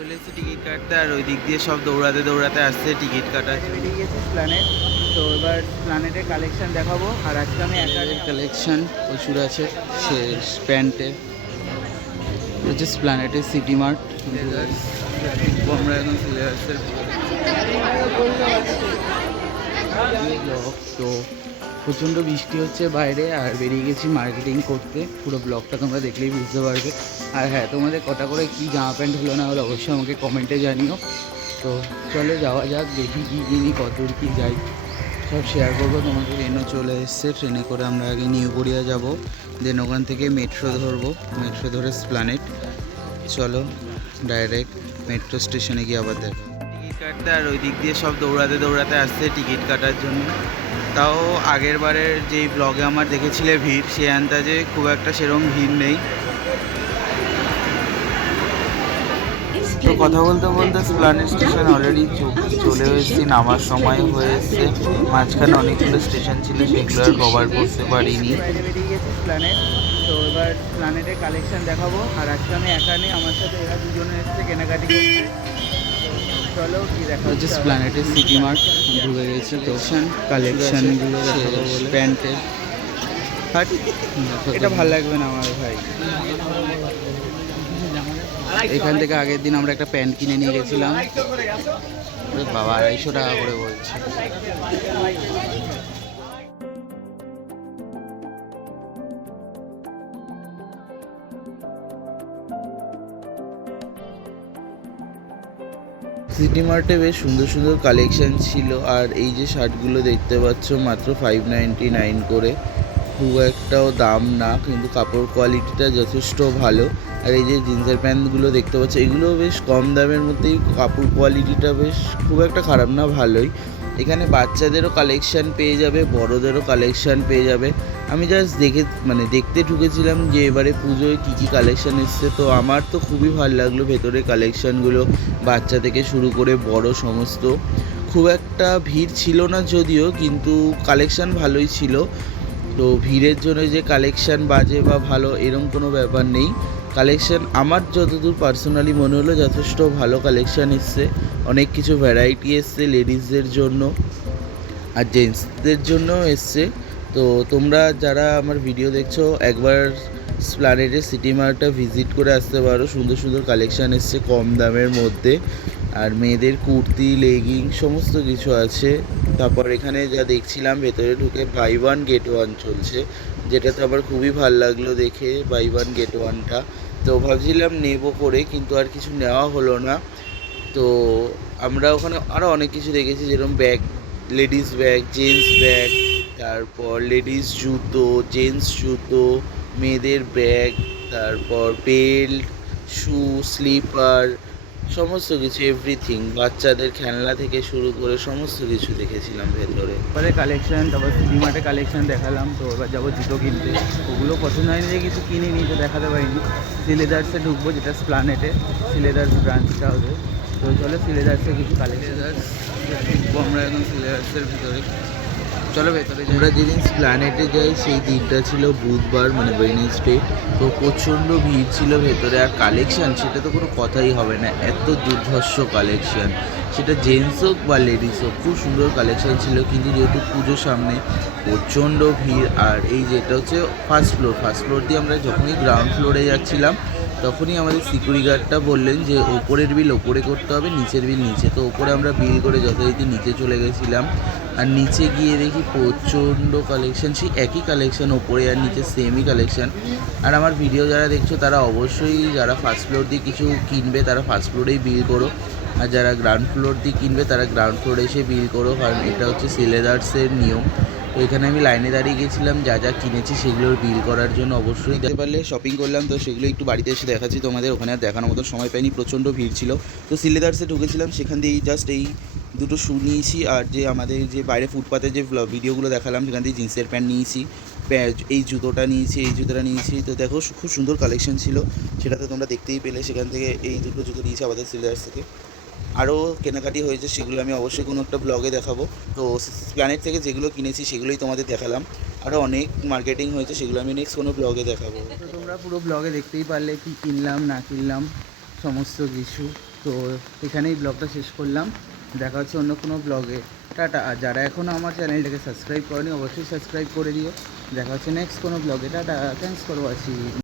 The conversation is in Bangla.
চলে এসেছি টিকিট কাটতে, আর ওই দিক দিয়ে সব দৌড়াতে দৌড়াতে আসছে টিকিট কাটার জন্য। বেরিয়ে গেছি প্ল্যানেট। তো এবার প্ল্যানেটের কালেকশন দেখাবো। আর আজকে আমি একা কালেকশন প্রচুর আছে সে প্যান্টের। হচ্ছে প্ল্যানেটের সিটি মার্ট। আমরা এখন সিলেবাসের ব্লগ। তো প্রচণ্ড বৃষ্টি হচ্ছে বাইরে, আর বেরিয়ে গেছি মার্কেটিং করতে। পুরো ব্লগটা তোমরা দেখলেই বুঝতে পারবে। আর হ্যাঁ, তোমাদের কটা করে কী জামা প্যান্ট হলো না হলো অবশ্যই আমাকে কমেন্টে জানিও। তো চলে যাওয়া যাক, দেখি কী কিনি, কত দূর কী যাই সব শেয়ার করবো তোমাকে। ট্রেনও চলে এসছে, ট্রেনে করে আমরা আগে নিউ গড়িয়া যাব, দেন ওখান থেকে মেট্রো ধরবো, মেট্রো ধরে প্ল্যানেট। চলো ডাইরেক্ট মেট্রো স্টেশনে গিয়ে আবার দেখা টিকিট কাটতে। আর ওই দিক দিয়ে সব দৌড়াতে দৌড়াতে আসছে টিকিট কাটার জন্য। তাও আগের বারের যেই ব্লগে আমার দেখেছিলে ভিড়, সে আন্দাজে খুব একটা সেরকম ভিড় নেই। তো কথা বলতে বলতে প্ল্যানেট স্টেশন অলরেডি চলে এসেছি, নামার সময় হয়ে এসছে। মাঝখানে অনেকগুলো স্টেশন ছিল, সেগুলো আর কভার করতে পারিনি। বেরিয়ে গেছি প্ল্যানেট। তো এবার প্ল্যানেটের কালেকশন দেখাবো। আর আজকে আমি একা নেই, আমার সাথে এরা দুজনে এসছে কেনাকাটি করতে। চলো কি দেখা হচ্ছে প্ল্যানেটের সিটি মার্ট ঢুকে গেছি। তো কালেকশনগুলো প্যান্টের। এটা ভালো লাগবে না আমার ভাই। এখান থেকে আগের দিন আমরা একটা প্যান্ট কিনে নিয়ে গেছিলাম, বাবা 250 টাকা করে বলছে। সিটি মার্টে বেশ সুন্দর সুন্দর কালেকশন ছিল। আর এই যে শার্টগুলো দেখতে পাচ্ছ মাত্র 599 করে, খুব একটাও দাম না, কিন্তু কাপড় কোয়ালিটিটা যথেষ্ট ভালো। আর এই যে জিন্সের প্যান্টগুলো দেখতে পাচ্ছ, এগুলো বেশ কম দামের মধ্যেই, কাপড় কোয়ালিটিটা বেশ খুব একটা খারাপ না, ভালোই। এখানে বাচ্চাদেরও কালেকশান পেয়ে যাবে, বড়োদেরও কালেকশান পেয়ে যাবে। আমি জাস্ট দেখতে ঢুকেছিলাম যে এবারে পুজোয় কী কী কালেকশান এসছে। তো আমার তো খুবই ভালো লাগলো ভেতরে কালেকশানগুলো, বাচ্চা থেকে শুরু করে বড় সমস্ত। খুব একটা ভিড় ছিল না যদিও, কিন্তু কালেকশান ভালোই ছিল। তো ভিড়ের জন্য যে কালেকশান বাজে বা ভালো এরম কোনো ব্যাপার নেই। কালেকশান আমার যতদূর পার্সোনালি মনে হলো যথেষ্ট ভালো কালেকশান এসছে। অনেক কিছু ভ্যারাইটি এসছে লেডিসদের জন্য আর জেন্টসদের জন্যও এসছে। তো তোমরা যারা আমার ভিডিও দেখছো একবার প্ল্যানেটের সিটি মার্টটা ভিজিট করে আসতে পারো। সুন্দর সুন্দর কালেকশান এসছে কম দামের মধ্যে। আর মেয়েদের কুর্তি, লেগিং সমস্ত কিছু আছে। তারপর এখানে যা দেখছিলাম ভেতরে ঢুকে বাই ওয়ান গেট ওয়ান চলছে, যেটা তো আবার খুবই ভালো লাগলো দেখে, বাই ওয়ান গেট ওয়ানটা। তো ভাবছিলাম নেব করে, কিন্তু আর কিছু নেওয়া হলো না। তো আমরা ওখানে আরও অনেক কিছু দেখেছি, যেরকম bag, ladies bag, gents bag, তারপর লেডিস জুতো, জেন্টস জুতো, মেয়েদের ব্যাগ, তারপর বেল্ট, শু, স্লিপার, সমস্ত কিছু এভরিথিং, বাচ্চাদের খেলনা থেকে শুরু করে সমস্ত কিছু দেখেছিলাম ভেতরে। এবারে কালেকশন, তারপর সিটি মার্টে কালেকশন দেখালাম। তো এবার যাবো জুতো কিনতে। ওগুলো পছন্দ হয়নি যে কিছু কিনিনি, তো দেখাতে পারিনি। সিলেদার্সে ঢুকবো, যেটা প্ল্যানেটে সিলেদার্স ব্রাঞ্চটা হবে। তো চলো সিলেদার্সে কিছু কালেকশন ঢুকবো আমরা এখন সিলেবাসের ভিতরে। চলো ভেতরে। আমরা যেদিন প্ল্যানেটে যাই সেই দিনটা ছিল বুধবার, মানে ওয়েডনেসডে। তো প্রচণ্ড ভিড় ছিল ভেতরে, আর কালেকশান সেটা তো কোনো কথাই হবে না, এত দুর্ধর্ষ কালেকশান, সেটা জেন্টস হোক বা লেডিস হোক, খুব সুন্দর কালেকশান ছিল। কিন্তু যেহেতু পুজোর সামনে প্রচণ্ড ভিড়। আর এই যেটা হচ্ছে ফার্স্ট ফ্লোর দিয়ে আমরা যখনই গ্রাউন্ড ফ্লোরে যাচ্ছিলাম, তখনই আমাদের সিকিউরিটি গার্ডটা বললেন যে ওপরের বিল ওপরে করতে হবে, নিচের বিল নিচে। তো ওপরে আমরা বিল করে যথারীতি নিচে চলে গেছিলাম। আর নিচে গিয়ে দেখি প্রচণ্ড কালেকশান, সেই একই কালেকশান ওপরে আর নিচে সেমই কালেকশান। আর আমার ভিডিও যারা দেখছো তারা অবশ্যই, যারা ফার্স্ট ফ্লোর দিয়ে কিছু কিনবে তারা ফার্স্ট ফ্লোরেই বিল করো, আর যারা গ্রাউন্ড ফ্লোর দিয়ে কিনবে তারা গ্রাউন্ড ফ্লোরে এসে বিল করো, কারণ এটা হচ্ছে সিলেদার্সের নিয়ম। তো এখানে আমি লাইনে দাঁড়িয়ে গেছিলাম যা যা কিনেছি সেগুলোর বিল করার জন্য। অবশ্যই দেখতে পারলে শপিং করলাম, তো সেগুলো একটু বাড়িতে এসে দেখাচ্ছি তোমাদের। ওখানে আর দেখানোর মতো সময় পাইনি, প্রচণ্ড ভিড় ছিল। তো সিলেদার্সে ঢুকেছিলাম, সেখান দিয়ে জাস্ট এই দুটো শু নিয়েছি। আর যে আমাদের যে বাইরে ফুটপাতে যে ভিডিওগুলো দেখালাম সেখান থেকে জিন্সের প্যান্ট নিয়েছি, এই জুতোটা নিয়েছি, এই জুতোটা নিয়েছি। তো দেখো খুব সুন্দর কালেকশন ছিল, সেটা তো তোমরা দেখতেই পেলে। সেখান থেকে এই দুটো জুতো নিয়েছি আমাদের সিলেদার্স থেকে। আরও কেনাকাটি হয়েছে, সেগুলো আমি অবশ্যই কোনো একটা ব্লগে দেখাবো। তো প্ল্যানেট থেকে যেগুলো কিনেছি সেগুলোই তোমাদের দেখালাম। আরও অনেক মার্কেটিং হয়েছে, সেগুলো আমি নেক্সট কোনো ব্লগে দেখাবো। তো তোমরা পুরো ব্লগে দেখতেই পারলে কি কিনলাম না কিনলাম সমস্ত কিছু। তো এখানেই ব্লগটা শেষ করলাম, দেখা হচ্ছে অন্য কোনো ব্লগে। টাটা। আর যারা এখনও আমার চ্যানেলটাকে সাবস্ক্রাইব করেনি অবশ্যই সাবস্ক্রাইব করে দিও। দেখা হচ্ছে নেক্সট কোনো ব্লগে। Tata, thanks for watching.